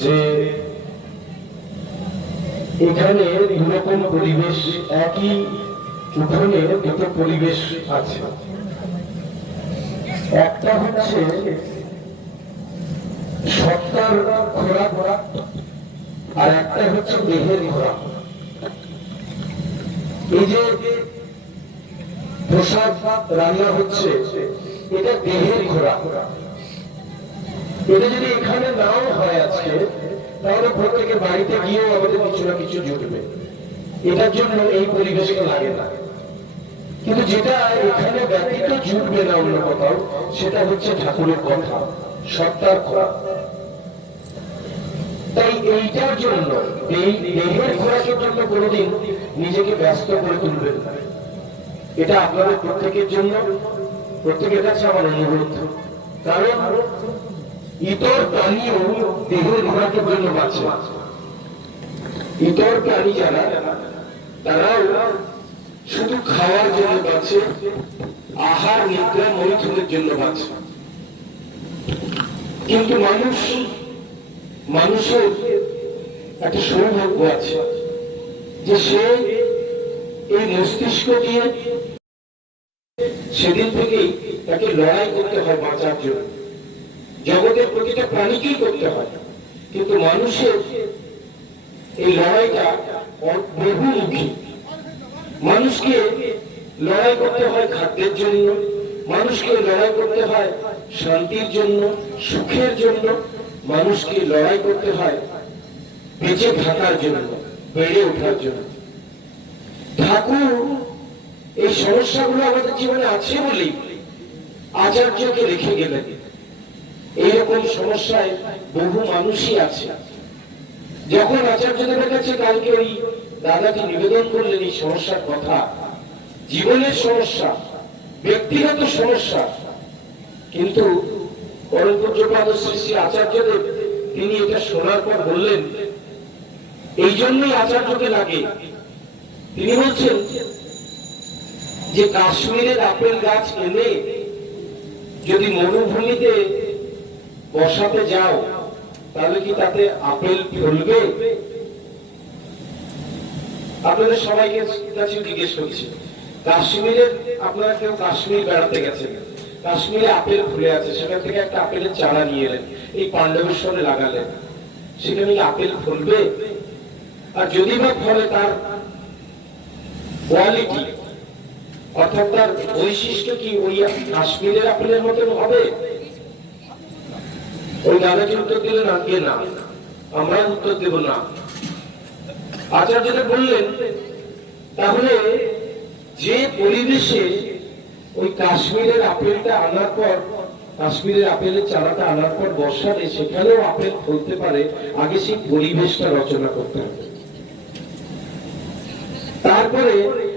যে এখানে দুরকম পরিবেশ, একই উঠোনে দুটো পরিবেশ আছে। একটা হচ্ছে সত্তার ঘোরা ঘোরা আর একটা হচ্ছে দেহের ঘোরা এই যে প্রসাদ রান্না হচ্ছে, এটা দেহের ঘোরা এটা যদি এখানে নাও হয় আজকে, তাহলে প্রত্যেকের বাড়িতে গিয়েও আমাদের কিছু না কিছু জুটবে। এটার জন্য এই পরিবেশকে লাগে না। কিন্তু যেটা এখানে ব্যতীত জুটবে না অন্য কোথাও, সেটা হচ্ছে ঠাকুরের কথা, সত্তার খোরা তাই এইটার জন্য, এই দেহের খোরাকের জন্য কোনোদিন নিজেকে ব্যস্ত করে তুলবেন না। এটা আপনাদের প্রত্যেকের জন্য, প্রত্যেকের কাছে আমার অনুরোধ। কারণ ইতর জন্য বাঁচে ইতর প্রাণী যারা, তারাও শুধু খাওয়ার জন্য বাঁচে আহার, নিদ্রা জন্য বাঁচে কিন্তু মানুষ, মানুষের একটা সৌভাগ্য আছে যে সে এই মস্তিষ্ক দিয়ে সেদিন থেকেই তাকে লড়াই করতে হয় বাঁচার জন্য। জগতের প্রতিটা প্রাণীকেই করতে হয়। কিন্তু মানুষের এই লড়াইটা বহুমুখী মানুষকে লড়াই করতে হয় খাদ্যের জন্য, মানুষকে লড়াই করতে হয় শান্তির জন্য, সুখের জন্য, মানুষকে লড়াই করতে হয় বেঁচে থাকার জন্য, বেড়ে ওঠার জন্য। ঠাকুর এই সমস্যাগুলো আমাদের জীবনে আছে বলেই আচার্যকে রেখে গেলেন। এইরকম সমস্যায় বহু মানুষই আছে। যখন আচার্যদেবের কাছে কালকে ওই দাদাটি নিবেদন করলেন এই সমস্যার কথা, জীবনের সমস্যা, ব্যক্তিগত সমস্যা, কিন্তু পরমপূজ্যপাদ শ্রী শ্রী আচার্যদেব, তিনি এটা শোনার পর বললেন, এই জন্যই আচার্যকে লাগে। তিনি বলছেন, যে কাশ্মীরের আপেল গাছ এনে যদি মরুভূমিতে বসাতে যাও, তাহলে কি তাতে আপেল ফলবে? আপনাদের সবাইকে কাছে জিজ্ঞেস করছি, কাশ্মীরের, আপনারা কেউ কাশ্মীর বেড়াতে গেছেন? কাশ্মীরে আপেল ফুলে আছে, সেখান থেকে একটা আপেলের চারা নিয়ে এলেন, এই পাণ্ডবেশ্বরে লাগালেন। সেখানে আপেল ফলবে? আর যদি বা ফলে তার কোয়ালিটি অর্থাৎ তার বৈশিষ্ট্য কি ওই কাশ্মীরের আপেলের মতন হবে? ওই দাদাজি উত্তর দিলেন আজকে না। আমরা উত্তর দেব না। আচার্যদেব বললেন, তাহলে যে পরিবেশে ওই কাশ্মীরের আপেলটা আনার পর, কাশ্মীরের আপেলের চারাটা আনার পর বর্ষাতে সেখানেও আপেল ফলতে পারে, আগে সেই পরিবেশটা রচনা করতে হবে। তারপরে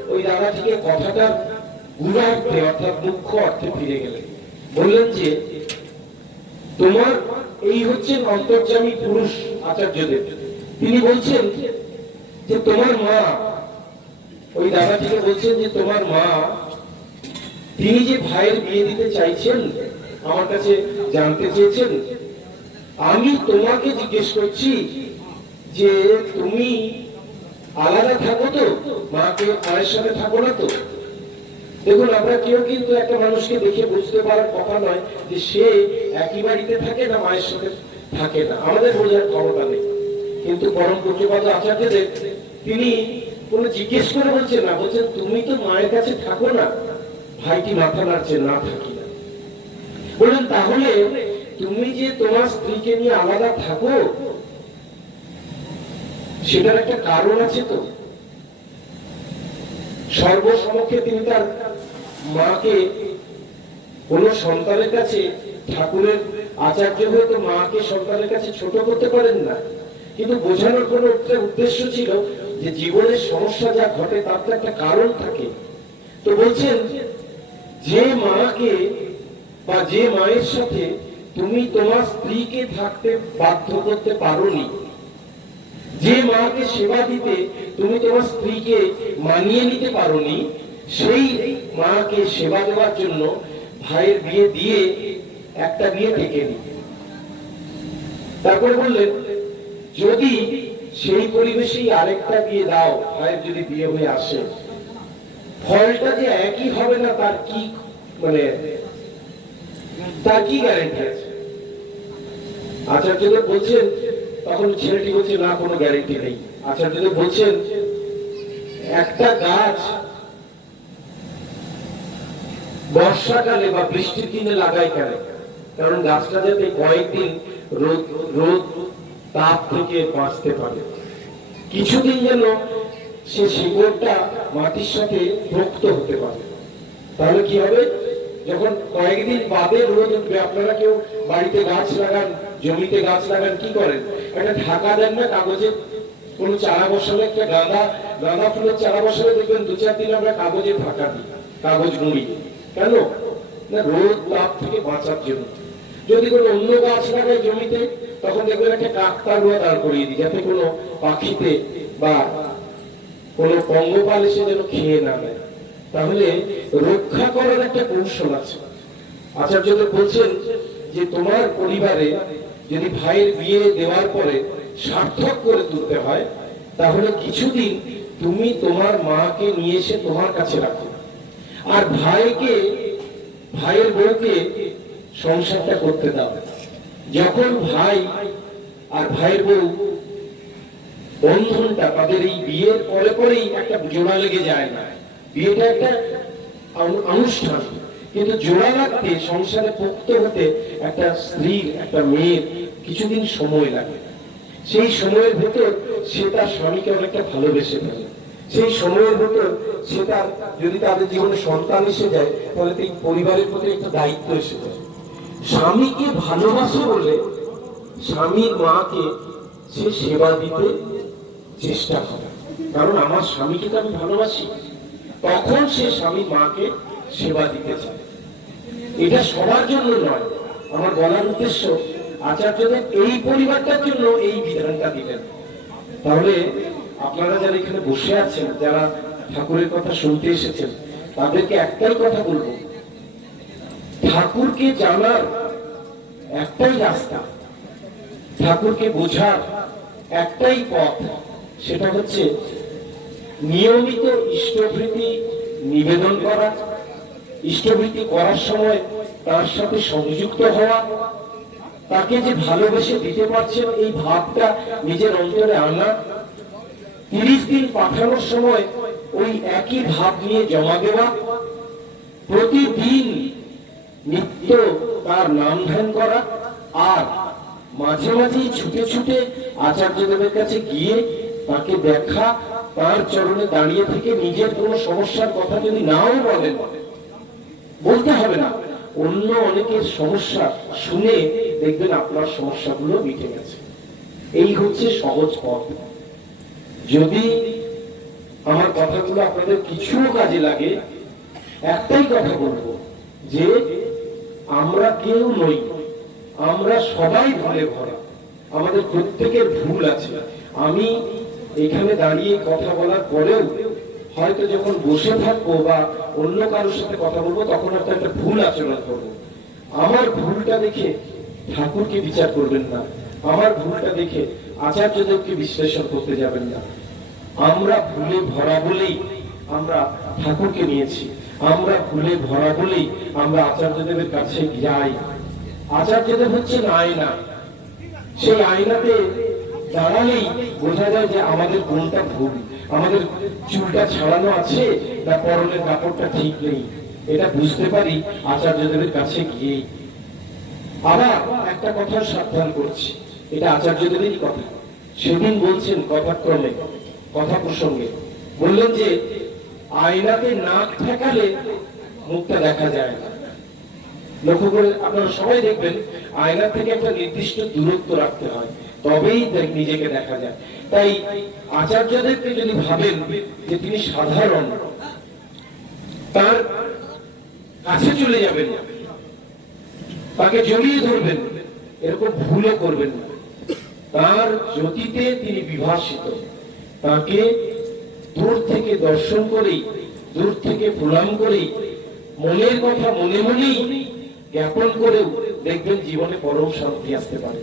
ওই দাদাটিকে কথাটা গুণার্থে অর্থাৎ মুখ্য অর্থে ফিরে গেলেন। বললেন যে তোমার এই হচ্ছেন অন্তর্জামী পুরুষ আচার্যদেব তিনি বলছেন যে তোমার মা, ওই দাদাটিকে বলছেন যে তোমার মা, তিনি যে ভাইয়ের বিয়ে দিতে চাইছেন, আমার কাছে জানতে চেয়েছেন। আমি তোমাকে জিজ্ঞেস করছি যে তুমি আলাদা থাকো তো? মাকে মায়ের সাথে থাকো না তো? দেখুন, আমরা কেউ কিন্তু একটা মানুষকে দেখে বুঝতে পারার কথা নয় যে সে একই বাড়িতে থাকে না, মায়ের সাথে থাকে না। আমাদের বোঝার ক্ষমতা নেই। কিন্তু পরম পূজ্যপাদ আচার্যদের তিনি কোনো জিজ্ঞেস করে বলছেন না, বলছেন, তুমি তো মায়ের কাছে থাকো না, ভাইটি মাথা নাড়ছে, না থাকি না। বললেন, তাহলে তুমি যে তোমার স্ত্রীকে নিয়ে আলাদা থাকো, সেটার একটা কারণ আছে তো? সর্বসমক্ষে তিনি তার মাকে কোন সন্তানের কাছে, ঠাকুরের আচার্য হয়ে তো মাকে সন্তানের কাছে ছোট করতে পারেন না। কিন্তু বোঝানোর কোনো উদ্দেশ্য ছিল যে জীবনের সমস্যা যা ঘটে তার তো একটা কারণ থাকে। তো বলছেন, যে মাকে বা যে মায়ের সাথে তুমি তোমার স্ত্রীকে থাকতে বাধ্য করতে পারোনি যে মাকে সেবা দিতে তুমি তোমার স্ত্রীকে মানিয়ে নিতে পারোনি, সেই মাকে সেবা দেওয়ার জন্য ভাইয়ের বিয়ে দিয়ে একটা বিয়ে টেকে নি তারপরে বললেন, যদি সেই পরিবেশেই আরেকটা বিয়ে দাও, ভাইয়ের যদি বিয়ে হয়ে আসে, ফলটা যে একই হবে না তার কি মানে তার কি গ্যারেন্টি আছে? আচার্যদেব বলছেন তখন ছেলেটি বলছে না, কোনো গ্যারেন্টি নেই। আচার্যদেব বলছেন, একটা গাছ বর্ষাকালে বা বৃষ্টির দিনে লাগাই কেন? কারণ গাছটা যাতে কয়েকদিন রোদ রোদ, তাপ থেকে বাঁচতে পারে। কিছুদিন যেন সে শিকড়টা মাটির সাথে রক্ত হতে পারে। তাহলে কি হবে? যখন কয়েকদিন বাদে রোদ উঠবে, আপনারা কেউ বাড়িতে গাছ লাগান? জমিতে গাছ লাগান কি করেন? একটা ঢাকা দেন না কাগজে কোন চারা বসালে একটা গাঁদা গাঁদা ফুলের চারা বসালে দেখবেন দু চার দিন আমরা কাগজে ঢাকা দিই, কাগজ নুড়ি কেন? রোদ, তাপ থেকে বাঁচার জন্য। যদি কোনো অন্য গাছ লাগায় জমিতে, তখন দেখবেন একটা কাকতারুয়া দাঁড় করিয়ে দিই, যাতে কোনো পাখিতে বা কোনো পঙ্গপাল এসে যেন খেয়ে না নেয়। তাহলে রক্ষা করার একটা কৌশল আছে। আচার্যদেব বলছেন যে, তোমার পরিবারে যদি ভাইয়ের বিয়ে দেওয়ার পরে সার্থক করে তুলতে হয়, তাহলে কিছুদিন তুমি তোমার মাকে নিয়ে এসে তোমার কাছে রাখো। আর ভাইকে, ভাইয়ের বউকে সংসারটা করতে দাও। যখন ভাই আর ভাইয়ের বউ বন্ধনটা তাদের এই বিয়ের পরে পরেই একটা জোড়া লেগে যায় না। বিয়েটা একটা আনু- অনুষ্ঠান কিন্তু জোড়া লাগতে সংসারে পোক্ত হতে একটা স্ত্রীর একটা মেয়ের কিছুদিন সময় লাগে। সেই সময়ের ভেতর সে তার স্বামীকে অনেকটা ভালোবেসে ফেলে। সেই সময়ের ভেতর সে তার, যদি তাদের জীবনে সন্তান এসে যায়, তাহলে এই পরিবারের প্রতি একটা দায়িত্ব এসে যায় স্বামীকে ভালোবাসে বলে স্বামীর মাকে সে সেবা দিতে চেষ্টা করে। কারণ আমার স্বামীকে তো আমি ভালোবাসি। তখন সে স্বামীর মাকে সেবা দিতে চায়। এটা সবার জন্য নয়। আমার বলার উদ্দেশ্য আচার্যদেব এই পরিবারটার জন্য এই বিধানটা দিলেন। তাহলে আপনারা যারা এখানে বসে আছেন, যারা ঠাকুরের কথা শুনতে এসেছেন, তাদেরকে একটাই কথা বলব। ঠাকুরকে জানার একটাই রাস্তা, ঠাকুরকে বোঝার একটাই পথ, সেটা হচ্ছে নিয়মিত ইষ্টভৃতি নিবেদন করা। ইষ্টভৃতি করার সময় তার সাথে সংযুক্ত হওয়া, তাকে যে ভালোবেসে দিতে পারছেন এই ভাবটা নিজের অন্তরে আনা, তিরিশ দিন পাঠানোর সময় ওই একই ভাব নিয়ে জমা দেওয়া, প্রতিদিন নিত্য তার নাম ধ্যান করা আর মাঝে মাঝেই ছুটে ছুটে আচার্যদেবের কাছে গিয়ে তাকে দেখা, তার চরণে দাঁড়িয়ে থেকে নিজের কোনো সমস্যার কথা যদি নাও বলেন বলতে হবে না। অন্য অনেকের সমস্যা শুনে দেখবেন আপনার সমস্যাগুলো মিটে গেছে। এই হচ্ছে সহজ পথ। যদি আমার কথাগুলো আপনাদের কিছুও কাজে লাগে, একটাই কথা বলব যে আমরা কেউ নই, আমরা সবাই ভুলে ভরা আমাদের প্রত্যেকের ভুল আছে। আমি এখানে দাঁড়িয়ে কথা বলার পরেও হয়তো যখন বসে থাকব বা অন্য কারোর সাথে কথা বলব, তখন হয়তো একটা ভুল আচরণ করব। আমার ভুলটা দেখে ঠাকুরকে বিচার করবেন না। আমার ভুলটা দেখে আচার্যদেবকে বিশ্লেষণ করতে যাবেন না। আমরা ভুলে ভরা বলেই আমরা ঠাকুরকে নিয়েছি। আমরা ভুলে ভরা বলেই আমরা আচার্যদেবের কাছে যাই। আচার্যদেব হচ্ছেন আয়না। সেই আয়নাতে দাঁড়ালেই বোঝা যায় যে আমাদের কোনটা ভুল। আমাদের চুলটা ছাড়ানো আছে না পরনের কাপড়টা ঠিক নেই? এটা বুঝতে পারি আচার্যদেবের কাছে গিয়েই। আবার একটা কথা সাবধান করছি, এটা আচার্যদেবেরই কথা। সেদিন বলছেন কথাক্রমে, কথা প্রসঙ্গে, বললেন যে আয়নাতে নাক ঠেকালে মুখটা দেখা যায় না। লক্ষ্য করে আপনারা সবাই দেখবেন, আয়না থেকে একটা নির্দিষ্ট দূরত্ব রাখতে হয়। তবেই নিজেকে দেখা যায়। তাই আচার্যদেরকে যদি ভাবেন যে তিনি সাধারণ, তার কাছে চলে যাবেন, তাকে জড়িয়ে ধরবেন, এরকম ভুলও করবেন না। তার জ্যোতিতে তিনি বিভাসিত। তাকে দূর থেকে দর্শন করেই, দূর থেকে প্রণাম করেই, মনের কথা মনে মনেই জ্ঞাপন করেও দেখবেন জীবনে পরম শান্তি আসতে পারে।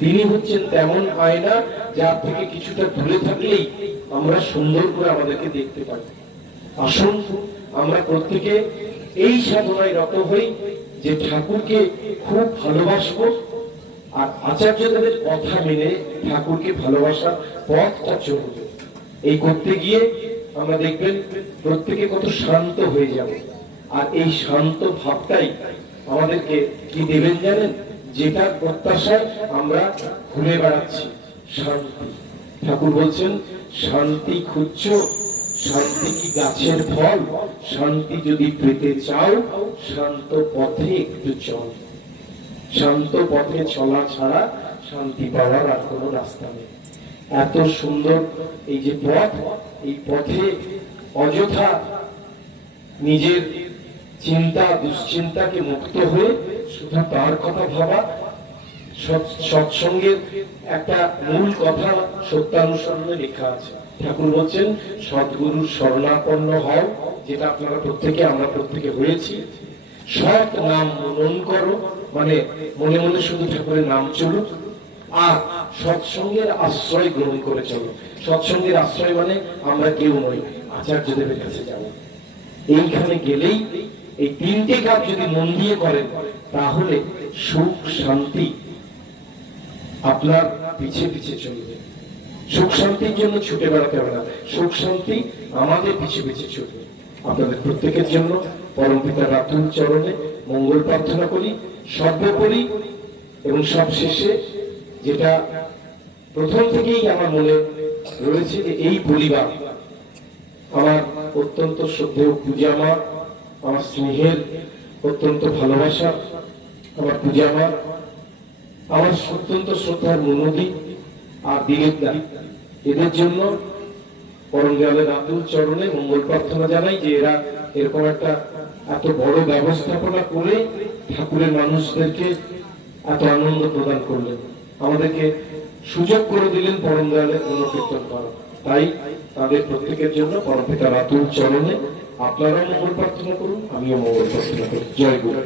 তিনি হচ্ছেন তেমন আয়না যার থেকে কিছুটা দূরে থাকলেই আমরা সুন্দর করে আমাদেরকে দেখতে পাই। আসুন, আমরা প্রত্যেকে এই সাধনায় রত হই যে ঠাকুরকে খুব ভালোবাসবো আর আচার্যদের কথা মেনে ঠাকুরকে ভালোবাসার পথটা চলবে। এই করতে গিয়ে আমরা দেখবেন প্রত্যেকে কত শান্ত হয়ে যাবে। আর এই শান্ত ভাবটাই আমাদেরকে কি দেবেন জানেন? যেটা প্রত্যাশায় আমরা ঘুরে বেড়াচ্ছি, শান্তি। ঠাকুর বলছেন, শান্তি খুঁজছো, শান্তি কি গাছের ফল? শান্তি যদি পেতে চাও, শান্ত পথে একটু চল। শান্ত পথে চলা ছাড়া শান্তি পাওয়ার আর কোনো রাস্তা নেই। এত সুন্দর এই যে পথ, এই পথে অযথা নিজের চিন্তা, দুশ্চিন্তাকে মুক্ত হয়ে শুধু তার কথা ভাবা সৎসঙ্গের একটা মূল কথা সত্যানুসরণে লেখা আছে। ঠাকুর বলছেন সদ্গুরুর যেটা আপনারা প্রত্যেকে, আমরা প্রত্যেকে হয়েছি। সৎ নাম মনন করো মানে মনে মনে শুধু ঠাকুরের নাম চলুক, আর সৎসঙ্গের আশ্রয় গ্রহণ করে চলো। সৎসঙ্গের আশ্রয় মানে আমরা কেউ নই, আচার্যদেবের কাছে যাব। এইখানে গেলেই এই তিনটে কাজ যদি মন দিয়ে করেন, তাহলে সুখ, শান্তি আপনার পিছে পিছে চলবে। সুখ, শান্তির জন্য ছুটে বেড়াতে হবে না। সুখ, শান্তি আমাদের পিছে পিছে ছুটবে আপনাদের প্রত্যেকের জন্য পরম পিতার রাতুল চরণে মঙ্গল প্রার্থনা করি। সর্বোপরি এবং সবশেষে যেটা প্রথম থেকেই আমার মনে রয়েছে যে এই পরিবার আমার অত্যন্ত শ্রদ্ধেয় পূজা মা আমার স্নেহের অত্যন্ত ভালোবাসা, আমার পূজা মা আমার অত্যন্ত শ্রদ্ধার মনোদি আর দিলীপ দা এদের জন্য পরম দেওয়ালের আব্দুল চরণে মঙ্গল প্রার্থনা জানাই যে এরা এরকম একটা এত বড় ব্যবস্থাপনা করে ঠাকুরের মানুষদেরকে এত আনন্দ প্রদান করলেন। আমাদেরকে সুযোগ করে দিলেন পরম দেওয়ালের অনুকীর্তন করা তাই তাদের প্রত্যেকের জন্য পরমপিতা রাতুল চরণে আপনারাও মঙ্গল প্রার্থনা করুন আমিও মঙ্গল প্রার্থনা করি জয় গুরু।